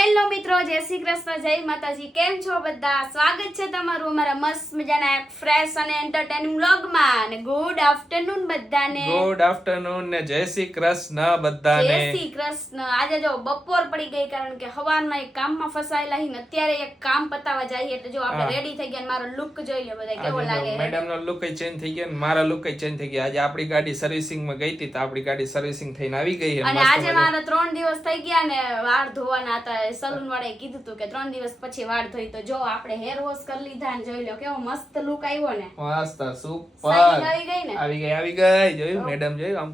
Hello મિત્રો, જય શ્રી કૃષ્ણ, જય માતાજી. કેમ છો બધા? સ્વાગત છે તમારું અમારા મસ્ત મજાના એક ફ્રેશ અને એન્ટરટેનિંગ વ્લોગમાં. અને ગુડ આફ્ટરનૂન બધાને. ગુડ આફ્ટરનૂન ને જય શ્રી કૃષ્ણ બધાને. જય શ્રી કૃષ્ણ. આજે જો બપોર પડી ગઈ કારણ કે સવારના એક કામમાં ફસાયેલા હી ને અત્યારે એક કામ પતાવવા જઈએ એટલે જો આપણે રેડી થઈ ગયા. મારો લુક જોઈ લો બધા કેવો લાગે. મેડમ નો લુક ચેન્જ થઈ ગયો ને મારા લુક ચેન્જ થઈ ગયા. આજે આપણી ગાડી સર્વિસિંગ માં ગઈ હતી તો આપણી ગાડી સર્વિસિંગ થઈને આવી ગઈ છે. અને આજે મારા 3 દિવસ થઈ ગયા ને વાળ ધોવાના હતા. સલૂન વાળાએ કીધું હતું કે 3 દિવસ પછી વાળ ધોઈ તો જો આપણે હેર વોશ કરી લીધા ને જોઈ લો કેવો મસ્ત લુક આવ્યો ને. મસ્ત સુપર આવી ગઈ ને. આવી ગઈ જોયું મેડમ જોયું આમ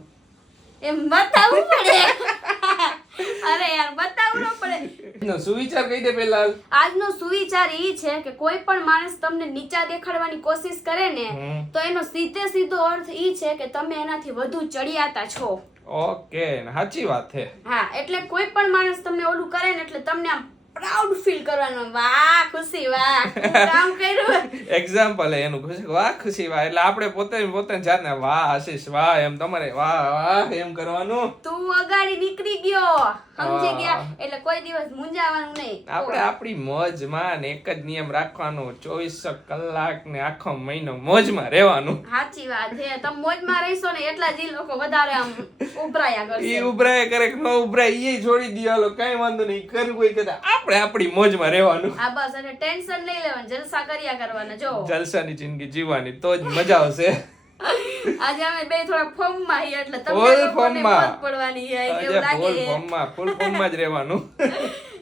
એમ બતાવવું પડે. અરે યાર બતાવવું ન પડે. નો સુવિચાર કહી દે પહેલા. આજનો સુવિચાર ઈ છે કે કોઈ પણ માણસ તમને નીચા દેખાડવાની કોશિશ કરે ને તો એનો સીધો અર્થ ઈ છે કે તમે એનાથી વધુ ચડિયાતા છો. ઓકે સાચી વાત છે. હા એટલે કોઈ પણ માણસ તમને ઓલું કરે ને એટલે તમને આમ પ્રાઉડ ફીલ કરવાનું. વાહ ખુશી, વાહ કામ કર્યું. એક્ઝામ્પલ એનું ખુશી, વાહ ખુશી વાહ એટલે આપણે પોતે જાતને વાહ આશીષ વાહ એમ તમારે વાહ વાહ એમ કરવાનું. તું અગાડી નીકળી ગયો, સમજી ગયા એટલે કોઈ દિવસ મૂંઝાવાનું નહીં. આપણે આપણી મોજમાં ને એક જ નિયમ રાખવાનો, 24 કલાક ને આખો મહિનો મોજમાં રહેવાનું. સાચી વાત છે. તમે મોજમાં રહીશો ને એટલા જ ઈ લોકો વધારે આમ ઉભરાયા કરશે. ઈ ઉભરાય કરે કે ન ઉભરાય ઈ છોડી દિયાલો, કઈ વાંધો નહીં, કરવું કોઈ કદા આપણે આપણી મોજમાં રહેવાનું. આ બસ એટલે ટેન્શન નહીં લેવાનું, જલસા કર્યા કરવાના. જો જલસાની જિંદગી જીવવાની તો જ મજા આવશે. આજે અમે બે થોડા ફોર્મ માં હી એટલે તમને ફૂલ લોકોને ફોર્મમાં મત પડવાની છે આજે કેવું લાગે ફૂલ છે. ફોર્મમાં જ રહેવાનું.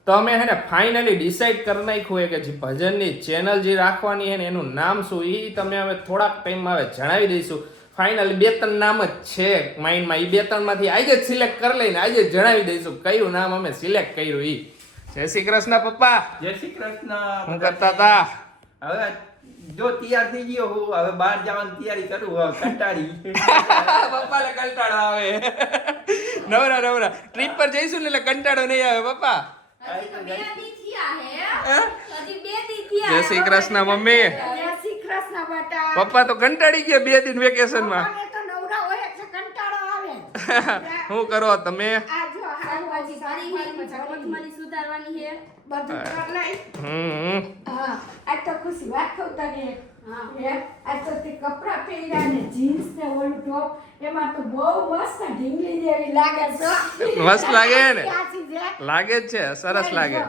તો અમે હે ને ફાઇનલી ડિસાઈડ કરી નાખ્યું કે જે ભજનની ચેનલ જે રાખવાની છે ને એનું નામ શું ઈ તમે હવે થોડાક ટાઈમમાં હવે જણાવી દઈશું. ફાઇનલી 2-3 નામ જ છે માઇન્ડમાં. ઈ 2-3 માંથી આજે જ સિલેક્ટ કરી લઈને આજે જ જણાવી દઈશું કયું નામ અમે સિલેક્ટ કર્યું ઈ. જય શ્રી કૃષ્ણ પપ્પા. જય શ્રી કૃષ્ણ. હું કરતા હતા હવે જો તૈયાર થઈ ગયો હું હવે બહાર જવાની તૈયારી કરું. હવે કંટાળી પપ્પાને કંટાળો આવે. નવરા ટ્રીપ પર જઈશું ને એટલે કંટાળો નહીં આવે પપ્પા. હજી તો 2 દી થયા હે. હજી 2 દી થયા. જય શ્રી કૃષ્ણ મમ્મી. જય શ્રી કૃષ્ણ બેટા. પપ્પા તો કંટાળી ગયા 2 દિન વેકેશન માં. મને તો નવરા હોય એટલે કંટાળો આવે. શું કરો તમે? આ જો શાકભાજી ભરી હે, પછી કોથમરી સુધારવાની છે. બધું કર લઈ. હા આ તો ખુશી વાત કહું તને. હા. હે આ તો તે કપડા પહેર્યા ને જીન્સ ને ઓલું ટોપ એમાં તો બહુ મસ્ત ઢીંગલી જેવી લાગે છે. મસ્ત લાગે ને? ક્યાંથી છે? લાગે જ છે, સરસ લાગે.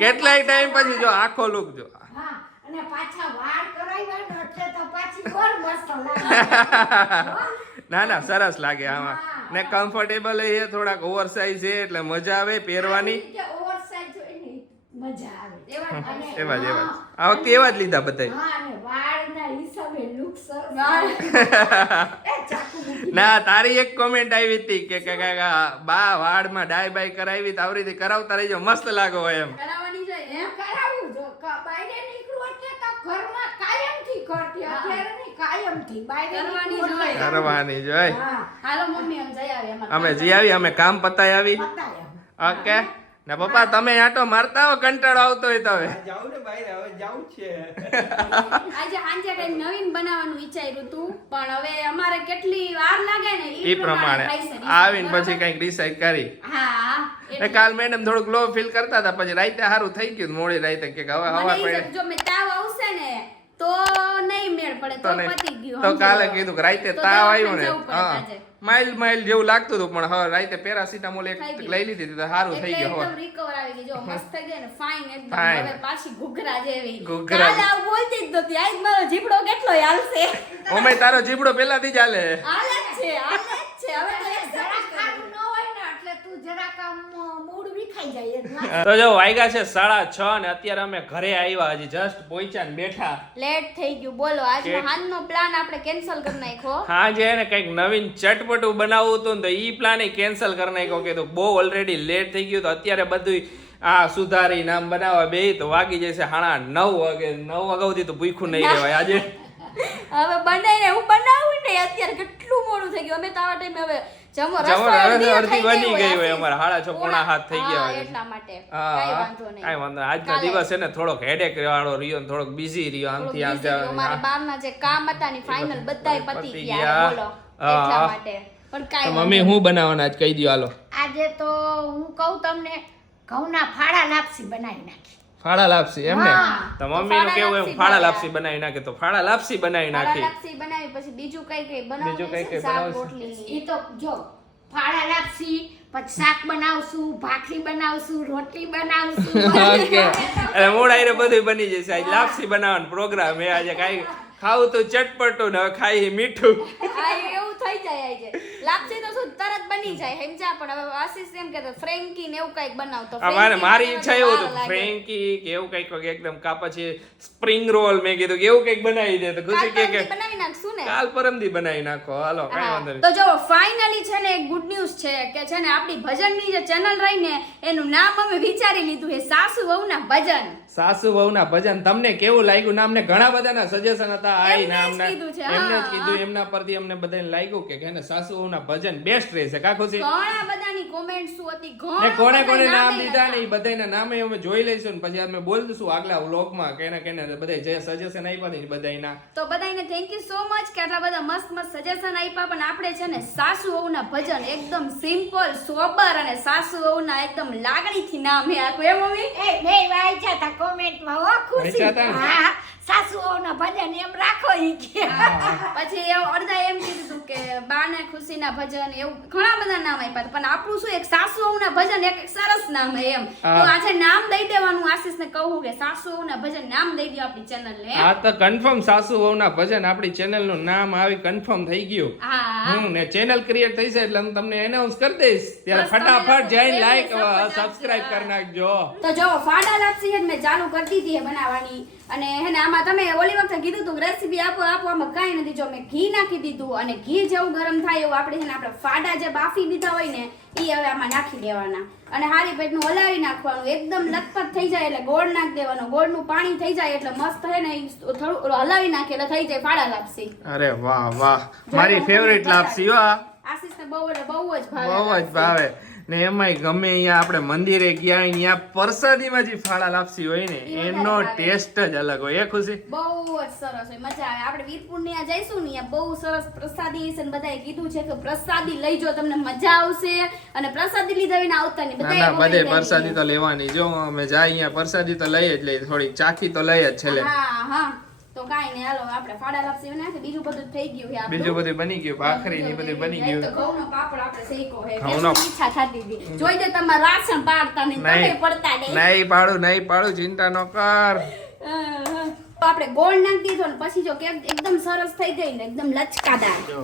કેટલાય ટાઈમ પછી જો આખો લુક જો. હા અને પાછા વાળ કરાવ્યા ને એટલે તો પાછી બોલ મસ્ત લાગે. ના સરસ લાગે આમાં. ને કમ્ફર્ટેબલ એ થોડાક ઓવરસાઇઝ છે એટલે મજા આવે પહેરવાની. ઓવરસાઇઝ હોય ને મજા આવે. એવા જ આ વખતે એવા જ લીધા બધાય. હા અને વાળના હિસાબે લુક સરસ. ના તારી એક કોમેન્ટ આવી હતી કે બા વાળમાં ડાય બાય કરાવી તો આવી રીતે કરાવતા રહીજો મસ્ત લાગો એમ. કરાવવાની છે એમ કરાવ્યું જો બાયરે નીકળું એટલે તો ઘરમાં કાયમથી કરતી. અત્યારે નહીં કાયમથી બાયરે કરવાની જ નીકળું હોય. એટલે. કરવાની જોઈ. હા હાલો મમ્મી અમે જઈ આવીએ. અમે જી આવી, અમે કામ પતાય આવી. બતાય. ઓકે ને પપ્પા તમે આટો મારતા હો, કંટાળો આવતો હોય તો હવે. જાઉં ને બહાર હવે જાઉં છે. આજે સાંજે કઈ નવીન બનાવવાનું વિચાર્યું હતું પણ હવે અમારે કેટલી વાર લાગે ને ઈ પ્રમાણે આવીને પછી કઈક ડિસાઈડ કરી. હા એ કાલ મેડમ થોડુંક લો ફીલ કરતા હતા પછી રાતે સારું થઈ ગયું મોડી રાતે કે હવે હવા પડે જો મેં તાવ આવશે ને તો નહીં મેળ પડે તો પતી ગયું. તો કાલે કીધું કે રાતે તાવ આવ્યો ને જવું પડે હા આજે. માઇલ્ડ જેવું લાગતું હતું પણ હવે રાતે પેરાસિટામોલ એક થઈ ગયું. લઈ લીધી તો સારું થઈ એટલે ગયું. એકદમ recover આવી ગઈ. જો મસ્ત થઈ ગઈ ને fine એકદમ. Fine. હવે પાછી ઘૂઘરા જેવી. ઘૂઘરા. કાલે આવું બોલતી જ નહોતી. આજ મારો જીભડો કેટલો હાલશે. ઓમે તારો જીબડો પેલાથી જ હાલે. હાલે જ છે. હવે તો એક જરાક સારું ન હોય ને એટલે તું જરાક આમ મૂડ વિખાઈ જાય એમ. તો જો વાગ્યા છે 6:30 અને અત્યારે અમે ઘરે આવ્યા, હજી જસ્ટ પહોંચ્યા ને બેઠા. લેટ થઈ ગયું. બોલો આજનો હાનનો પ્લાન આપણે કેન્સલ કરી નાખ્યો. હા જે ને કઈક નવીન ચટપટું બનાવવું હતું ને તો ઈ પ્લાન કેન્સલ કરી નાખ્યો કે તો બહુ ઓલરેડી લેટ થઈ ગયું. તો અત્યારે બધું આ સુધારી નામ બનાવવા બે તો વાગી જશે 9:30 વાગે. 9 વાગ્યા સુધી તો ભૂખ્યું નહીં રહેવાય આજે. હવે બનાવીને હું બનાવું ને અત્યારે કેટલું મોડું થઈ ગયું. અમે તો આવા ટાઈમે હવે અડધી બની ગઈ હોય અમારે 6:30 પોણા 7 થઈ ગયા હોય. એટલા માટે હા કાઈ વાંધો નહીં. કાઈ વાંધો નહીં. આજનો દિવસ છે ને થોડોક હેડેક વાળો રહ્યો ને થોડોક બિઝી રહ્યો આમથી આમ અમારે બહારના જે કામ હતા ને ફાઇનલ બધાય પતી પતી ગયા. ગયા. બોલો એટલા માટે પણ કાઈ મમ્મી હું બનાવવાના આજ કહી દો હાલો. આજે તો હું કહું તમને ઘઉંના ફાડા લાપસી બનાવી નાખી. ફાડા લાપસી એમ ને હા. તો તો મમ્મીનું ફાડા કેવું એમ લાપસી ફાડા બનાવ્યા. લાપસી બનાવી નાખે તો ફાડા લાપસી બનાવી ફાડા નાખી લાપસી બનાવી પછી બીજું કઈ કઈ બીજું કઈ કઈ બનાવવું શાક બનાવશું? રોટલી એ તો જો ફાડા લાપસી પછી શાક બનાવશું, ભાખરી બનાવશું, રોટલી બનાવશું. ઓકે એટલે મૂળ આઈને બધું બની જશે આજ લાપસી બનાવવાનો પ્રોગ્રામ એ આજે કાંઈ ખાવું તો ચટપટું ને હવે ખાઈ મીઠું હા એવું થઈ જાય આજે લાપસી તો શું તરત બની જાય સમજા પણ હવે આશીષ એમ કહેતો ફ્રેન્કી ને એવું કઈક બનાવતો મારી ઈચ્છા એવું હતું ફ્રેન્કી કે એવું કઈક એકદમ કા પછી સ્પ્રિંગ રોલ મેં કીધું કે એવું કઈક બનાવી દે તો ખુશી કે બનાવી નાખશું ને કાલ પરમદી બનાવી નાખો હાલો કાંઈ વાંધો નહીં તો જો ફાઇનલી છે ને એક ગુડ ન્યૂઝ છે કે છે ને આપણી ભજનની જે ચેનલ રહી ને એનું નામ અમે વિચારી લીધું છે સાસુ વહુના ભજન સાસુ વહુના ભજન તમને કેવું લાગ્યું નામ ને ઘણા બધાના સજેશન હતા આ એમને જ નામના કીધું છે, એમને જ હા, કીધું હા. એમના પરથી અમને બધાને લાગ્યું કે ને સાસુ વહુના ભજન બેસ્ટ રહેશે કા ખુશી ઘણા બધાની કોમેન્ટ શું હતી ને કોને ઘણા કોને બધા નામ નામે દીધા ને હતા. એ બધાના નામે અમે જોઈ લઈશું ને પછી અમે બોલ દઈશું આગલા વ્લોગમાં કેને કેને બધા જે સજેશન આપ્યા ને બધાના તો બધાને થેન્ક યુ સો મચ કે આટલા બધા મસ્ત મસ્ત સજેશન આપ્યા પણ આપણે છે ને સાસુ વહુના ભજન એકદમ સિમ્પલ સોબર અને સાસુ વહુના એકદમ લાગણીથી નામ હે આખું એ મમ્મી એ મેં વાંચ્યા હતા કોમેન્ટમાં હો ખુશી. વાંચ્યા હતા ને? હા, સાસુઓના ભજન એમ રાખો ઈ કે. પછી અડધા એમ કીધું હતું કે બાને ખુશીના ભજન એવું ઘણા બધા નામ આપ્યા હતા. પણ આપણું શું એક સાસુ વહુના ભજન એક સરસ નામ હે એમ તો હા. આજે નામ દઈ દેવાનું આશીષને કહું કે સાસુ વહુના ભજન નામ દઈ દો આપણી ચેનલને આ તો કન્ફર્મ સાસુ વહુના ભજન આપણી ચેનલ નું નામ આવી કન્ફર્મ થઈ ગયું હા ને ચેનલ ક્રિએટ થઈ છે એટલે હું તમને એનાઉન્સ કરી દઈશ ત્યારે બસ તમે ફટાફટ લોકો જઈને પ્રેમ લાઈક ને support સબસ્ક્રાઇબ આપજો. કરી નાખજો તો જો ફાડા લાપસી છે ને મેં ચાલુ કરી દીધી છે બનાવવાની અને હે ને આમાં તમે ઓલી વખતે કીધું તું રેસીપી આપો આમાં કાંઈ નથી જો મેં ઘી નાખી દીધું અને ઘી જેવું ગરમ થાય એવું આપણે છે ને આપણે ફાડા જે બાફી દીધા હોય ને એ હવે આમાં નાખી દેવાના અને હારી પેટનું હલાવી નાખવાનું એકદમ લથપથ થઈ જાય એટલે ગોળ નાખી દેવાનો ગોળનું પાણી થઈ જાય એટલે મસ્ત હે ને ઈ થોડું ઓલું હલાવી નાખે એટલે થઈ જાય ફાડા લાપસી અરે વાહ વાહ મારી ફેવરિટ લાપસી હો આ. આશીષને બહુ એટલે બહુ જ ભાવે બહુ જ ભાવે ને એમાંય ગમે અહીંયા આપણે મંદિરે ગયા હોય ને ત્યાં પ્રસાદીમાં જે ફાળા લાપસી હોય ને ઈ વધારે એનો ભાવે. ટેસ્ટ જ અલગ હોય એ ખુશી બહુ જ સરસ હોય મજા આવે આપણે વીરપુર ને ત્યાં જઈશું ને ત્યાં બહુ સરસ પ્રસાદી છે ને બધાએ કીધું છે કે પ્રસાદી લઈ જો તમને મજા આવશે અને પ્રસાદી લીધા વિના આવતા નહીં ના ના બધે પ્રસાદી તો લેવાની જો અમે જાય અહીંયા પ્રસાદી તો લઈએ જ લઈએ થોડી ચાખી તો લઈએ જ છેલ્લે હા હા તો કાઈ નહીં હાલો આપણે ફાડા લાપસી બનાવીએ બીજું બધું થઈ ગયું છે આપણું. બીજું બધું બની ગયું ભાખરી ને બધું બની એક તો ગયું ઘઉંનો પાપડ આપણે શેકો છે ઘઉંનો. કેટલી ઈચ્છા થતી હતી જોઈ દે તમારે રાશન પાડતા નહીં તમે નહીં પડતા નહીં નહીં પાડું ચિંતા ન કર તો આપણે ગોળ નાખી દીધો ને પછી જો કે એકદમ સરસ થઈ ગઈ ને એકદમ લચકાદાર જો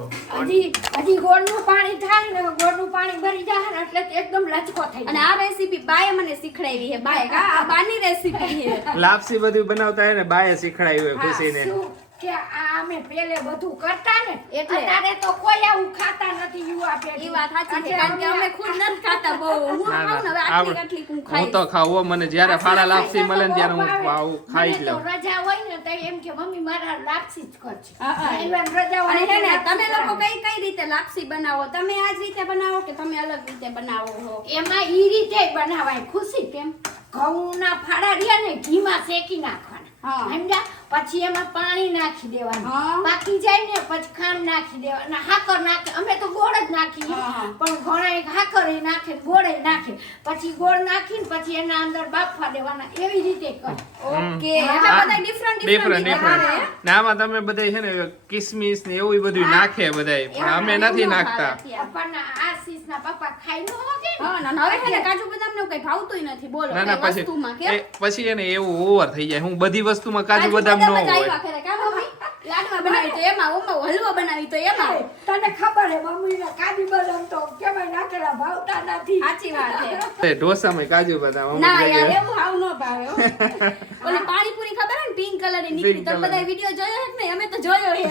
હજી ગોળનું પાણી થાય ને ગોળનું પાણી ભરી જાય ને એટલે એકદમ લચકો થઈ અને આ રેસીપી બાએ મને શીખડાવી છે બાએ આ બાની રેસીપી છે લાપસી બધું બનાવતા હે ને બાએ શીખડાયું હોય ખુશીને શું કે આ અમે પેલે બધું કરતા ને એટલે. અત્યારે તો કોઈ આવું ખાતા નથી યુવા પેઢી. એ વાત સાચી છે અત્યારે કારણ કે અમે ખુદ નથી ખાતા બહુ હું ના, ખાઉં ને હવે ના, આટલી આટલી હું ખાઈ હું તો ખાવું મને જ્યારે ફાળા લાપસી મળે ને ત્યારે હું ભાવે. આવું ખાઈ જ મને તો લઉં રજા હોય ને તો એમ કે મમ્મી મારા લાપસી જ કરજે. હા, હા. even રજા હોય અને હે ને તો તમે લાપસી લોકો બનાવો. કઈ રીતે લાપસી બનાવો તમે આ જ રીતે બનાવો કે તમે અલગ રીતે બનાવો છો એમાં ઈ રીતે બનાવાય ખુશી કેમ ઘઉંના ફાડા રહ્યા ને ઘીમાં શેકી નાખવાના હા. સમજ્યા? પછી એમાં પાણી નાખી દેવાનું હા. પાકી જાય ને પછી ખાંડ નાખી દેવાનું હાકર નાખે અમે તો ગોળ જ નાખીએ હા, હા. પણ ઘણા એક હાકર એ નાખે ગોળ એ નાખે પછી ગોળ નાખીને પછી એના અંદર બાફવા દેવાના એવી રીતે કરે ઓકે એટલે બધા ડિફરન્ટ ડિફરન્ટ ને આમાં તમે બધા છે ને કિસમિસ ને એવું બધું નાખે બધા પણ અમે નથી નાખતા પણ આ સીસના પપ્પા ખાઈ ન હોગે ને. હા ના હવે છે ને કાજુ બદામ નું કઈ ભાવતુંય નથી બોલો ના ના કઈ પછી વસ્તુમાં કેમ પછી એને એવું ઓવર થઈ જાય હું બધી વસ્તુમાં કાજુ બદામ ન જ હોય આવ્યા ખરે કાં મમ્મી? લાડવા બનાવી તો એમાં ઓમાં હલવો બનાવી તો એમાં તને ખબર હે મમ્મીના કાજુ બદામ તો કેવાય નાખેલા ભાવતા નથી સાચી વાત છે ઢોસામાં કાજુ બદામ અમુક ના યાર જગ્યાએ. એવું હાવ ન ભાવે હો. ઓલી પાણીપુરી ખબર હે ને પિંક કલર ની નીકળી Pink તમે colour. બધા વિડિયો જોયો હે કે નહીં અમે તો જોયો હે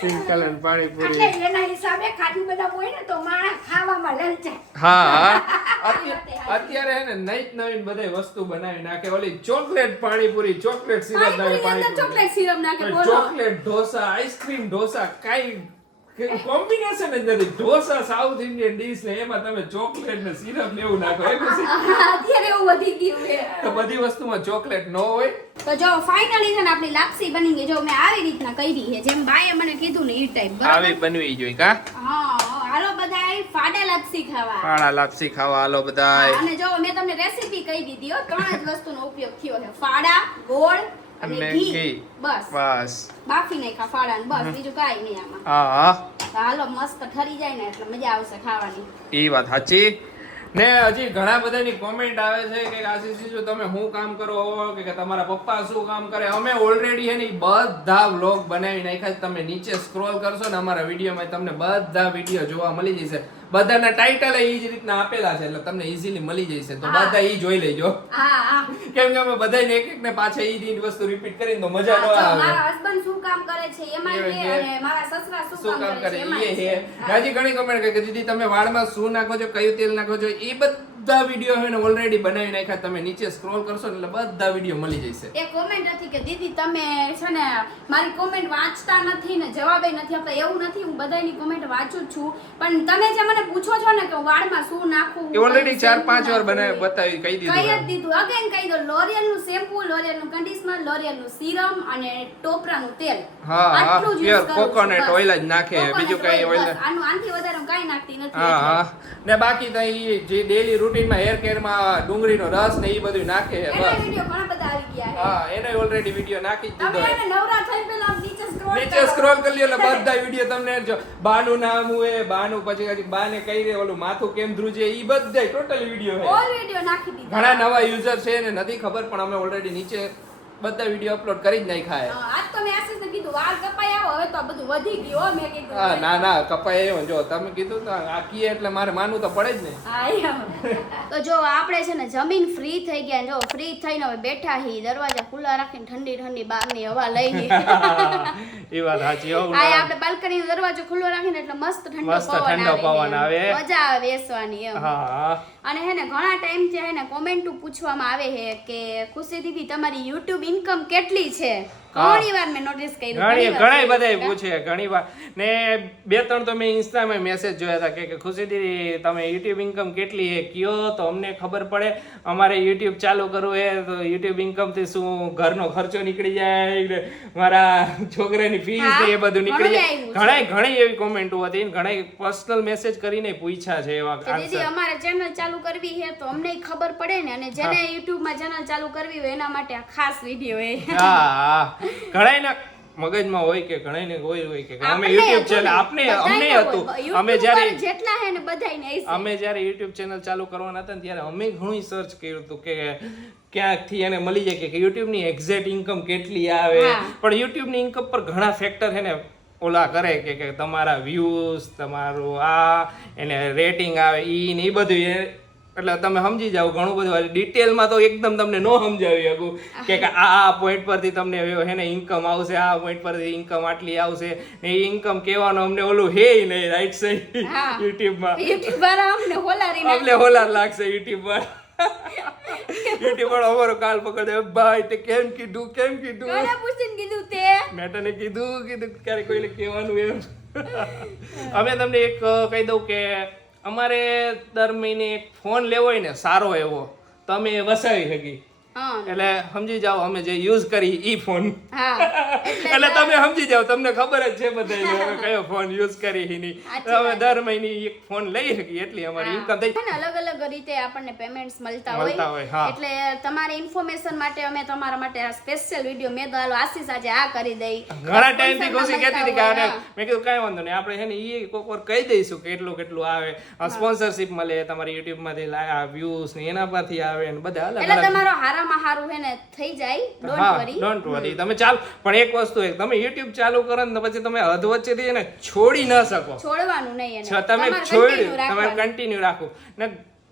પિંક કલર પાણીપુરી એટલે એના હિસાબે કાજુ બદામ હોય ને તો માણસ ખાવામાં લલચાય. હા અત્યારે હે ને નઈ નવીન બધે વસ્તુ બનાવી નાખે ઓલી ચોકલેટ પાણીપુરી ચોકલેટ સિરપ નાખે પાણીપુરી અંદર ચોકલેટ સિરપ નાખે બોલો ચોકલેટ ઢોસા આઈસ્ક્રીમ ઢોસા કાઈ કોમ્બિનેશન જ નથી ઢોસા સાઉથ ઇન્ડિયન ડીશ ને એમાં તમે ચોકલેટ ને સિરપ ને એવું નાખો એ પછી અત્યારે એવું વધી ગયું છે તો બધી વસ્તુમાં ચોકલેટ ન હોય તો જો ફાઇનલી છે ને આપણી લાપસી બની ગઈ જો મેં આવી રીતના કરી છે જેમ બાએ મને કીધું ને ઈ ટાઈપ બરાબર આવી બનવી જોઈએ કા હા હાલો બધાય બધાય ફાડા લાપસી ખાવા. ફાડા લાપસી ખાવા હાલો બધાય. અને જો મેં તમને રેસીપી કહી દીધી હો, 3 જ વસ્તુનો ઉપયોગ થયો છે: ફાડા, ગોળ અને ઘી. બસ બાફી નાખ્યા ફાડા ને બસ, બીજું કાંઈ નહીં આમાં. હા તો હાલો મસ્ત ઠરી જાય ને એટલે મજા આવશે ખાવાની. ઈ વાત સાચી. ને હજી ઘણા બધાની કોમેન્ટ આવે છે કે આશીષ જો તમે શું કામ કરો કે તમારા પપ્પા શું કામ કરે. અમે ઓલરેડી હે ને બધા વ્લોગ બનાવી નાખ્યા છે. તમે નીચે સ્ક્રોલ કરશો ને અમારા વિડીયોમાં તમને બધા વિડીયો જોવા મળી જશે. બધાના ટાઇટલ એ જ રીતના આપેલા છે એટલે તમને ઈઝીલી મળી જશે. તો બધા ઈ જોઈ લેજો. કેમ કે અમે બધાને એક એક ને પાછા ઈ જ વસ્તુ રિપીટ કરીને તો મજા ન આવે. મારા હસબન્ડ શું કામ કરે છે એમાં એ, અને મારા સસરા શું કામ કરે છે એમાં એ હે. હજી ઘણી કમેન્ટ કે દીદી તમે વાળમાં શું નાખો છો, કયું તેલ નાખો છો, એ બધા વિડીયો હે ને ઓલરેડી બનાવી નાખ્યા. તમે નીચે સ્ક્રોલ કરશો એટલે બધા વિડીયો મળી જશે. એક કોમેન્ટ હતી કે દીદી તમે છે ને મારી કોમેન્ટ વાંચતા નથી ને જવાબે નથી આપતા. એવું નથી, હું બધાની કોમેન્ટ વાંચું છું, પણ તમે જે મને પૂછો છો ને કે વાળમાં શું નાખવું, એ ઓલરેડી 4-5 વાર બનાવી બતાવી કહી કહી જ દીધું. દીધું. અગેન કહી દો, લોરિયલ નું શેમ્પુ, લોરિયલ નું કન્ડિશનર, લોરિયલ નું સીરમ અને ટોપરાનું તેલ. હા આટલું જ પ્યોર use કરું છું, કોકોનટ બસ. ઓઇલ જ નાખે, બીજું કઈ ઓઇલ. આનાથી વધારે હું કાંઈ નાખતી નથી. હા હા. ને બાકી તો ઈ જે ડેલી રૂટીનમાં હેર કેર માં ડુંગળીનો રસ ને ઈ બધું નાખે એના બસ. વિડિયો ઘણા બધા આવી ગયા છે. હા એને ઓલરેડી વિડીયો નાખી જ તમે દીધો. એને નવરા થઈ પહેલા નીચે scroll નીચે કરો. સ્ક્રોલ કરી લ્યો એટલે બધા વિડીયો તમને જો બાનું નામ હોય, બાનું પછી હજી બાને કઈ રે ઓલું માથું કેમ ધ્રુજે ઈ બધાય ટોટલ વિડીયો છે. ઓલ વિડિયો નાખી દીધા. ઘણા નવા યુઝર છે ને નથી ખબર પણ અમે ઓલરેડી નીચે બધા વિડીયો અપલોડ કરી જ નાખ્યા છે. આજ તો મેં આશીષને કીધું વાળ કપાઈ આવો, હવે તો આ બધું વધી ગયું હો. મેં કીધું હા ના ના કપાય એવો જો તમે કીધું તો આ કીએ એટલે મારે માનવું તો પડે જ ને. હા, એમ. તો જો આપણે છે ને જમીન ફ્રી થઈ ગયા. જો ફ્રી થઈને હવે બેઠા હી, દરવાજા ખુલ્લા રાખીને ઠંડી ઠંડી બહારની હવા લઈ. એ વાત સાચી હો. આ આપણે બાલ્કની નો દરવાજો ખુલ્લો રાખીને એટલે મસ્ત ઠંડો પવન આવે. મજા આવે બેસવાની એમ. હા અને હે ને ઘણા ટાઈમ થી હે ને કોમેન્ટ પૂછવામાં આવે છે કે ખુશી દીદી તમારી YouTube ઇન્કમ કેટલી છે? ઘણી વાર મેં નોટિસ કર્યું. ઘણી બધા પૂછે ઘણી વાર. ને 2-3 તો મેં ઇન્સ્ટામાં મેસેજ જોયા હતા કે ખુશી દીદી તમે YouTube ઇન્કમ કેટલી છે કયો તો અમને ખબર પડે. અમારે YouTube ચાલુ કરવું છે તો YouTube ઇન્કમ થી શું ઘરનો ખર્ચો નીકળી જાય ને મારા છોકરાની ફીસ ને એ બધું નીકળી જાય. ઘણી એવી કોમેન્ટો હતી ઘણા પર્સનલ મેસેજ કરીને પૂછ્યા છે એવા દીદી અમારે ચેનલ ચાલુ કરવી છે તો અમને ખબર પડે ને, અને જેને YouTube માં ચેનલ ચાલુ કરવી હોય એના માટે આ ખાસ વિડિયો છે. હા ઘણાયના મગજમાં હોય કે ઘણાયને હોય કે અમે YouTube ચેનલ અમને હતું. અમે જ્યારે જેટલા હે ને બધાયને હશે. અમે જ્યારે YouTube ચેનલ ચાલુ કરવાના હતા ત્યારે અમે ઘણું સર્ચ કર્યું હતું કે ક્યાંકથી એને મળી જાય કે YouTube ની એક્ઝેક્ટ ઇન્કમ કેટલી આવે. પણ YouTube ની ઇન્કમ પર ઘણા ફેક્ટર છે ને ઓલા કરે કે તમારા વ્યૂઝ, તમારું આ એને રેટિંગ આવે ઈ ને એ બધું. એટલે તમે સમજી જાઓ ઘણું બધું ડિટેલમાં તો એકદમ તમને ન સમજાવી શકું કે આ પોઈન્ટ પરથી તમને હે ને ઇન્કમ આવશે, આ પોઈન્ટ પરથી ઇન્કમ આટલી આવશે ને એ ઇન્કમ કહેવાનો અમને ઓલું હે નહીં રાઈટ સાઈડ યુટ્યુબમાં. YouTube વાળા અમને હોલાર લાગશે યુટ્યુબ પર. યુટ્યુબ પર અમારો કાલ પકડે ભાઈ તે કેમ કીધું કોને પૂછીને કીધું તે? મેં તને કીધું ક્યારે કોઈને કહેવાનું એમ. અમે તમને એક કહી દઉં કે અમારે દર મહિને એક ફોન લેવો હોય ને સારો એવો તો અમે વસાવી શકી. એટલે સમજી જાઓ અમે જે યુઝ કરી ઈ ફોન. એટલે તમે સમજી જાઓ તમને ખબર જ છે બધા કયો ફોન યુઝ કરી એની. અમે દર મહિને એક ફોન લઈ શકીએ એટલી અમારી ઇન્કમ થઈ. અલગ અલગ રીતે આપણને પેમેન્ટ્સ મળતા હોય. એટલે તમારી ઇન્ફોર્મેશન માટે અમે તમારા માટે આ સ્પેશિયલ વિડિયો મેં તો આશીષ આજે આ કરી દઈ. ઘણા ટાઈમ થી ખુશી કહેતી હતી કે મેં કીધું કાંઈ વાંધો નહીં આપણે છે ને ઈ કોક વાર કહી દઈશું કેટલું કેટલું આવે. સ્પોન્સરશિપ મળે તમારી યુટ્યુબ માંથી વ્યૂઝ ને એના પરથી આવે ને બધા અલગ એટલે તમારો હારું હે ને થઈ જાય. ડોન્ટ વરી તમે ચાલ. પણ એક વસ્તુ તમે YouTube ચાલુ કરો ને પછી તમે અધવચ્ચેથી એને છોડી ન શકો. છોડવાનું નહીં એને. તમે છોડ્યું તમારે કન્ટિન્યુ રાખવું ને.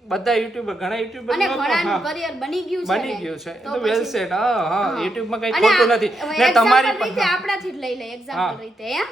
બધા યુટ્યુબર ઘણા યુટ્યુબર અને ઘણાનું કરિયર બની ગયું છે તો વેલ સેટ. હા YouTube માં કઈ ખોટું નથી ને તમારી રીતે આપણાથી જ લઈ લે એક્ઝામ્પલ રીતે એમ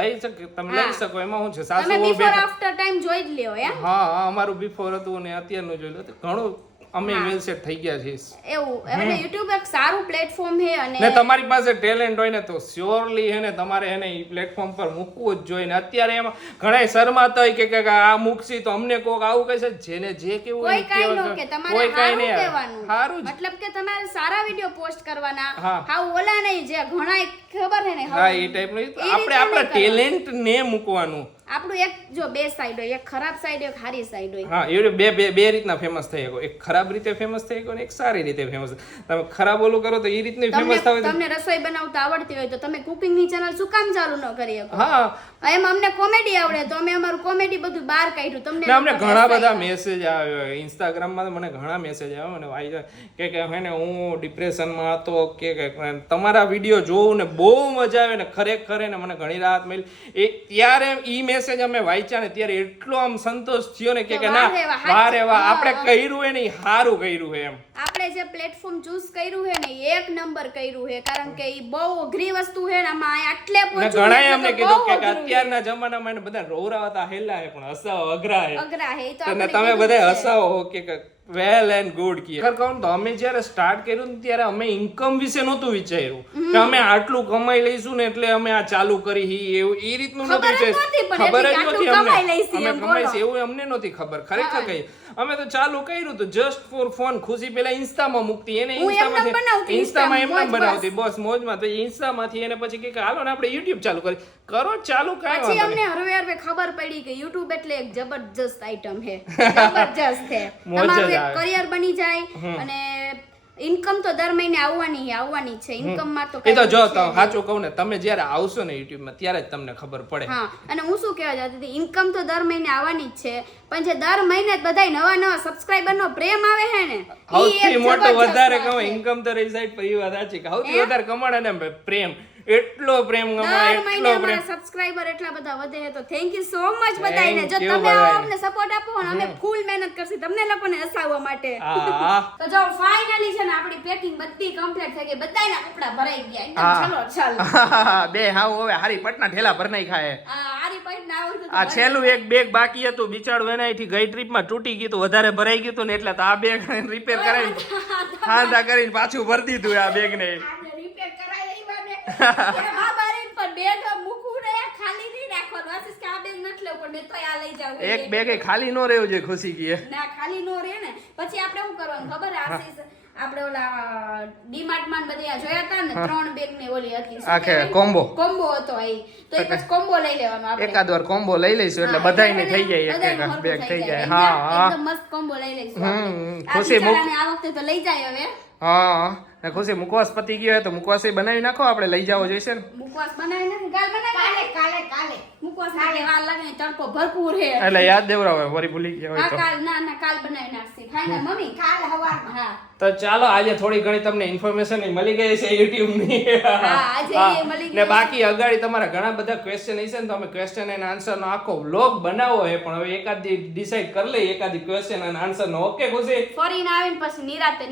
લઈ શકે તમે લઈ શકો એમાં શું છે સાસુ તમે બિફોર આફ્ટર ટાઈમ જોઈ જ લ્યો એમ. હા અમારું બિફોર હતું ને અત્યારનું જોઈ લો ઘણું અમે વેલ સેટ થઈ ગયા છીએ એવું. એટલે YouTube એક સારું પ્લેટફોર્મ છે અને ને તમારી પાસે ટેલેન્ટ હોય ને તો શ્યોરલી હે ને તમારે એને ઈ પ્લેટફોર્મ પર મૂકવું જ જોઈએ. ને અત્યારે એમાં ઘણા શરમાતા હોય કે આ મૂકશી તો અમને કોક આવું કહે છે જેને જે કેવું કોઈ કાઈ નો કે તમારે સારું કહેવાનું. સારું મતલબ કે તમારે સારા વિડિયો પોસ્ટ કરવાના. હાવ ઓલા નહીં જે ઘણા ખબર હે ને હા એ ટાઈપનું આપણે આપણા ટેલેન્ટ ને મૂકવાનું. આપણું એક જો બે સાઈડ હોય, એક ખરાબ સાઈડ હોય, એક સારી સાઈડ હોય. હા એ બે રીતના ફેમસ થઈ શકો. એક ખરાબ રીતે ફેમસ થઈ શકો ને એક સારી રીતે ફેમસ. તમે ખરાબ ઓલું કરો તો એ રીતની ફેમસ થાવ. તમને રસોઈ બનાવતા આવડતી હોય તો તમે કુકિંગ ની ચેનલ શું કામ ચાલુ ન કરી શકો? હા એમ અમને કોમેડી આવડે તો અમે અમારું કોમેડી બધું બહાર કાઢ્યું. તમને ને અમને ઘણા બધા મેસેજ આવ્યો ઇન્સ્ટાગ્રામમાં તો મને ઘણા મેસેજ આવ્યો મને ભાઈ કે હે ને હું ડિપ્રેશનમાં હતો કે તમારા વિડીયો જોઉં ને બહુ મજા આવે ને ખરેખર ને મને ઘણી રાહત મળી. એ ત્યારે ઈ મેસેજ અમે વાંચ્યા ને ત્યારે એટલો આમ સંતોષ થયો ને કે ના વારે વાહ આપણે કર્યું હે ને ઈ સારું કર્યું હે એમ. આપણે જે પ્લેટફોર્મ ચૂઝ કર્યું હે ને એક નંબર કર્યું હે, કારણ કે ઈ બહુ અઘરી વસ્તુ હે ને આમાં આટલે પહોંચવું ઘણાએ અમને કીધું કે અત્યારના જમાનામાં એને બધા રોવરાવતા હેલા હે પણ હસાવ અઘરા હે. અઘરા હે તો અને તમે બધા હસાવો કે વેલ એન્ડ ગુડ કી. ખરેખર કહું તો અમે જ્યારે સ્ટાર્ટ કર્યું ને ત્યારે અમે ઇન્કમ વિશે નહોતું વિચાર્યું કે અમે આટલું કમાઈ લઈશું ને એટલે અમે આ ચાલુ કરી એવું એ રીતનું નહોતું વિચાર્યું. ખબર જ નહોતી અમે કમાઈશું એવું અમને નહોતી ખબર. ખરેખર કઈ અમે તો ચાલુ કર્યું તો જસ્ટ ફોર ફોન. ખુશી પેલા ઇન્સ્ટામાં મૂકતી એને ઇન્સ્ટામાં એમ બનાવતી બસ મોજમાં. તો ઇન્સ્ટામાંથી એને પછી કે હાલો ને આપણે યુટ્યુબ ચાલુ કરી કરો ચાલુ કાંઈ પછી વાંધો અમને હરવે ખબર પડી કે યુટ્યુબ એટલે એક જબરજસ્ત આઈટમ છે. જબરજસ્ત છે. તમારું એક કરિયર બની જાય અને ઇન્કમ તો દર મહિને આવવાની છે. ઇન્કમ માં તો એ તો જો સાચું કહું ને તમે જ્યારે આવશો ને યુટ્યુબ માં ત્યારે જ તમને ખબર પડે. હા અને હું શું કહેવા જતી હતી, ઇન્કમ તો દર મહિને આવવાની જ છે પણ જે દર મહિને બધાય નવા સબસ્ક્રાઇબર નો પ્રેમ આવે છે ને સૌથી મોટો વધારે કમાય ઇન્કમ તો રિઝાઇડ પર એ વાત સાચી કે સૌથી વધારે કમાડે ને પ્રેમ. એટલો પ્રેમ કમાય એટલો પ્રેમ. સબસ્ક્રાઇબર એટલા બધા વધે તો થેન્ક યુ સો મચ બધાયને. જો તમે અમને સપોર્ટ આપો અને અમે ફૂલ મહેનત કરશી તમને લોકોને હસાવવા માટે. તો જો ફાઇનલી છે ને આપણી પેકિંગ બધી કમ્પ્લીટ થઈ ગઈ. બધાયના કપડા ભરાઈ ગયા એકદમ છલો બે હાવ હવે હારી પટના ઠેલા ભર નાઈ ખાય. હારી પટના આ છેલ્લું એક બેગ બાકી હતું બિચારું એનાથી ગઈ ટ્રીપમાં તૂટી ગયું હતું વધારે ભરાઈ ગયું હતું ને એટલે તો આ બેગ રિપેર કરાવી ખાંધા કરીને પાછું ભરી દીધું આ બેગ ને. રિપેર કરાવી એક બેગ ખાલી નો રહ્યો જોઈએ ખુશી કી ના ખાલી નો રહે ને. પછી આપણે શું કરવાનું ખબર આશીષ આપણે ઓલા ડીમાર્ટ માં બધા જોયા હતા ને 3 બેગ ને ઓલી હતી આખે કોમ્બો હતો એ તો એ પછી કોમ્બો લઈ લેવાનો આપણે. એકાદ વાર કોમ્બો લઈ લઈશું એટલે બધાયને થઈ જાય એક બેગ થઈ જાય. હા એકદમ મસ્ત કોમ્બો લઈ લઈશું આપણે. ખુશી આ વખતે તો લઈ જાય હવે. હા ને ખુશી મુખવાસ પતી ગયો તો મુખવાસ બનાવી નાખો આપણે લઈ જાવો જોઈશે ને. મુખવાસ બનાવી નાખી કાલે મુખવાસ માટે વાર લાગે ને તડકો ભરપૂર છે એટલે યાદ દેવરાવે વરી ભૂલી ગયા હોય તો. કાલ ના કાલ બનાવી નાખશે. ફાઈનલ મમ્મી કાલ હવારમાં. હા તો ચાલો આજે થોડી ઘણી તમને ઇન્ફોર્મેશન મળી ગઈ છે યુટ્યુબ ની. આજે મળી ગઈ ને બાકી અગાડી તમારા ઘણા બધા ક્વેશ્ચન હશે ને તો અમે ક્વેશ્ચન એન્ડ આન્સર નો આખો વ્લોગ બનાવવો છે પણ હવે એકાદી ડિસાઈડ કરી લઈએ એકાદી ક્વેશ્ચન એન્ડ આન્સર નો. ઓકે ખુશી ફરીને આવીને પછી નિરાતે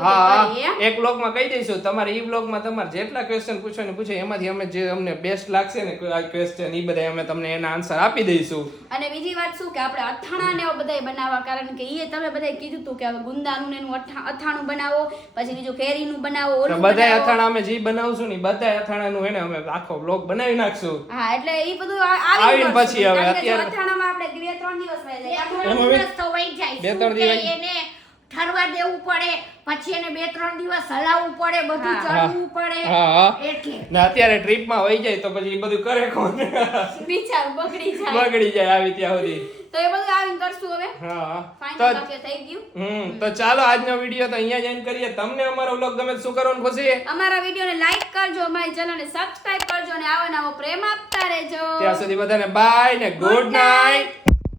હા બધું કરીએ. એક વ્લોગ માં કહી દઈશું તમારે ઈ વ્લોગ માં તમારે જેટલા ક્વેશ્ચન પૂછવાને પૂછે એમાંથી અમે જે અમને બેસ્ટ લાગશે ને આ ક્વેશ્ચન ઈ બધા અમે તમને એના આન્સર આપી દઈશું. અને બીજી વાત શું કે આપણે અથાણા ને એવું બધાય બનાવવા કારણ કે ઈ તમે બધાય કીધું તું કે હવે ગુંદાનું ને એનું અથાણું બનાવો પછી બીજું કેરીનું બનાવો ઓલું બધા અથાણા અમે જે બનાવશું ને બધા અથાણાનું હે ને અમે આખો વ્લોગ બનાવી નાખશું. હા એટલે ઈ બધું આવીને પછી હવે અત્યારે અથાણામાં આપણે 2-3 દિવસ વહી જાય. તો વહી જાય. 2-3 દિવસ એને ઠરવા દેવું પડે પછી એને 2-3 દિવસ હલાવવું પડે બધું ચડવું પડે હા એટલે ને અત્યારે ટ્રીપમાં વહી જાય તો પછી ઈ બધું કરે કોણ બિચાર બગડી જાય આવી ત્યાં સુધી. તો એ બધું આવીને કરશું હવે. હા ફાઇનલ બાકી થઈ ગયું. તો ચાલો આજનો વિડિયો તો અહીંયા જ એન્ડ કરીએ. તમને અમારો વ્લોગ ગમે તો શું કરવાનું ખુશી? અમારા વિડિયોને લાઈક કરજો, અમારી ચેનલને સબસ્ક્રાઇબ કરજો અને આવો નવો પ્રેમ આપતા રહેજો. ત્યાં સુધી બધાને બાય ને ગુડ નાઇટ.